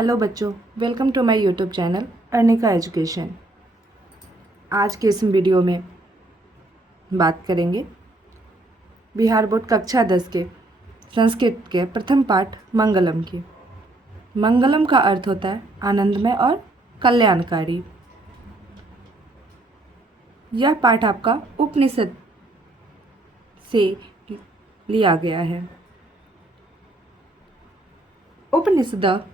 Hello बच्चों, welcome to my YouTube channel Arnika education. आज के इस वीडियो में बात करेंगे बिहार बोर्ड कक्षा 10 के संस्कृत के प्रथम पाठ मंगलम की। मंगलम का अर्थ होता है आनंदमय और कल्याणकारी। यह पाठ आपका उपनिषद से लिया गया है। उपनिषद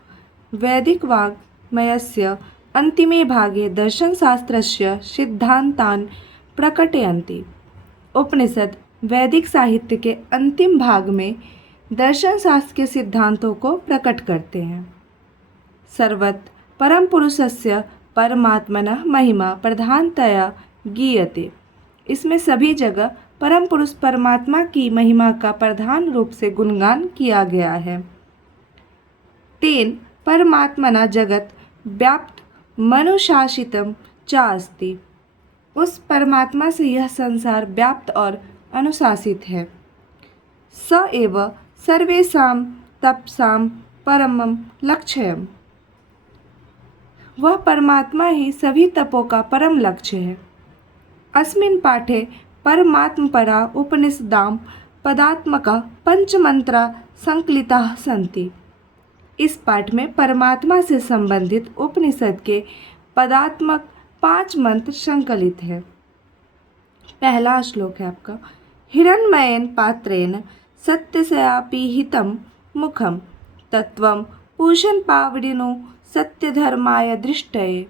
वैदिकवाङ्मयस्य अन्तिमे भागे दर्शनशास्त्रस्य सिद्धान्तान् प्रकटयन्ति। उपनिषद वैदिक साहित्य के अंतिम भाग में दर्शन शास्त्र के सिद्धांतों को प्रकट करते हैं। सर्वत्र परम पुरुषस्य परमात्मनः महिमा प्रधानतया गीयते। इसमें सभी जगह परम पुरुष परमात्मा की महिमा का प्रधान रूप से गुणगान किया गया है। तेन परमात्मना जगत व्याप्त मनुशासितम च अस्ति। उस परमात्मा से यह संसार व्याप्त और अनुशासित है। स एव सर्वेषां तपसां परमं लक्ष्यम्। वह परमात्मा ही सभी तपों का परम लक्ष्य है। अस्मिन् पाठे परमात्मपरा उपनिषदां पदात्मका पंचमंत्रा संकलिताः सन्ति। इस पाठ में परमात्मा से संबंधित उपनिषद के पदात्मक 5 मंत्र संकलित है। पहला श्लोक है आपका, हिरण्मयेन पात्रेण सत्यस्यापीहितं मुखं तत्त्वं पूषन् पावडिनो सत्यधर्माय दृष्टये।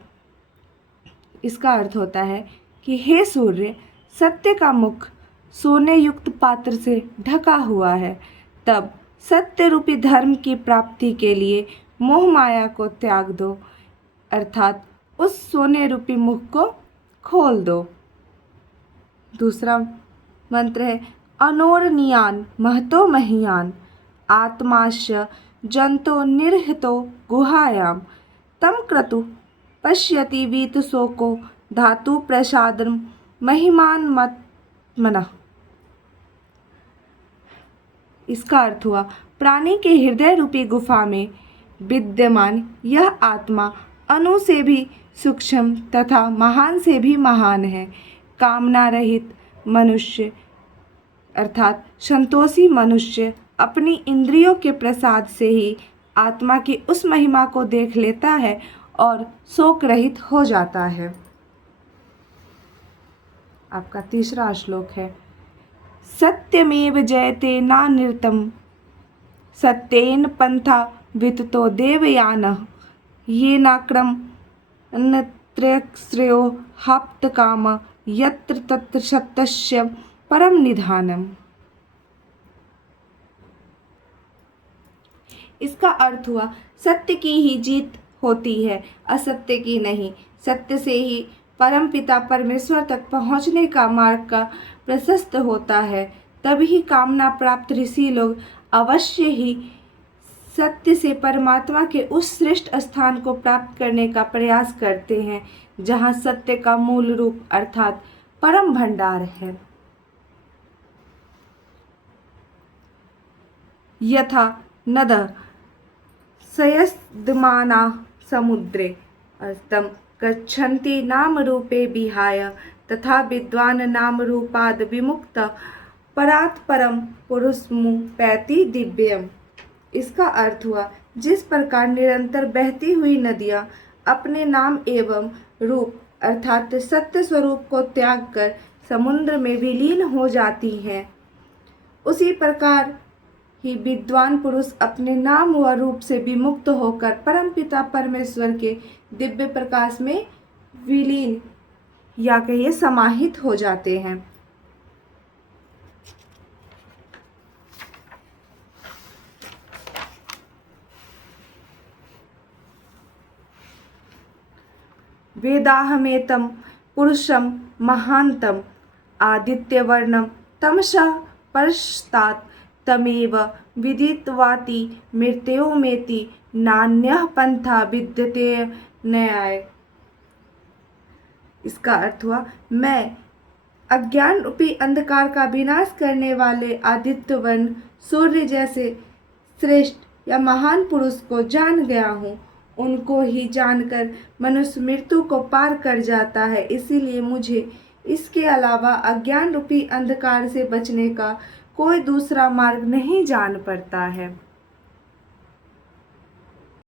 इसका अर्थ होता है कि हे सूर्य, सत्य का मुख सोने युक्त पात्र से ढका हुआ है, तब सत्य रूपी धर्म की प्राप्ति के लिए मोह माया को त्याग दो, अर्थात उस सोने रूपी मुख को खोल दो। दूसरा मंत्र है, अनोरणीयान महतो महीयान आत्माश्य जंतो निर्हितो गुहायाम तम क्रतु पश्यति वीतशोको धातु प्रसादम महिमान मत्मनः। इसका अर्थ हुआ, प्राणी के हृदय रूपी गुफा में विद्यमान यह आत्मा अणु से भी सूक्ष्म तथा महान से भी महान है। कामना रहित मनुष्य अर्थात संतोषी मनुष्य अपनी इंद्रियों के प्रसाद से ही आत्मा की उस महिमा को देख लेता है और शोक रहित हो जाता है। आपका तीसरा श्लोक है, सत्यमेव जयते नानृतं सत्येन पंथा विततो देवयानः येनाक्रमणत्रयश्रेयो हाप्तकाम यत्र तत्र सत्यस्य परम निधानम्। इसका अर्थ हुआ, सत्य की ही जीत होती है, असत्य की नहीं। सत्य से ही परम पिता परमेश्वर तक पहुँचने का मार्ग का प्रशस्त होता है। तभी कामना प्राप्त ऋषि लोग अवश्य ही सत्य से परमात्मा के उस श्रेष्ठ स्थान को प्राप्त करने का प्रयास करते हैं जहाँ सत्य का मूल रूप अर्थात परम भंडार है। यथा नदः संयस्यमाना समुद्रे अस्तं गच्छन्ति नाम रूपे विहाय तथा विद्वान नाम रूपाद विमुक्त परात् परम पुरुषमुपैति दिव्यम। इसका अर्थ हुआ, जिस प्रकार निरंतर बहती हुई नदियाँ अपने नाम एवं रूप अर्थात सत्य स्वरूप को त्याग कर समुद्र में विलीन हो जाती हैं, उसी प्रकार ही विद्वान पुरुष अपने नाम व रूप से विमुक्त होकर परमपिता परमेश्वर के दिव्य प्रकाश में विलीन या कहिए समाहित हो जाते हैं। वेदाहमेतं पुरुषं महान्तं आदित्यवर्णं तमसः परस्तात् तमेव विदित्वाति मृत्योमेति नान्यः पंथा विद्यते न्याय। इसका अर्थ हुआ, मैं अज्ञान रूपी अंधकार का विनाश करने वाले आदित्य वर्ण सूर्य जैसे श्रेष्ठ या महान पुरुष को जान गया हूँ उनको ही जानकर मनुष्य मृत्यु को पार कर जाता है। इसीलिए मुझे इसके अलावा अज्ञान रूपी अंधकार से बचने का कोई दूसरा मार्ग नहीं जान पड़ता है।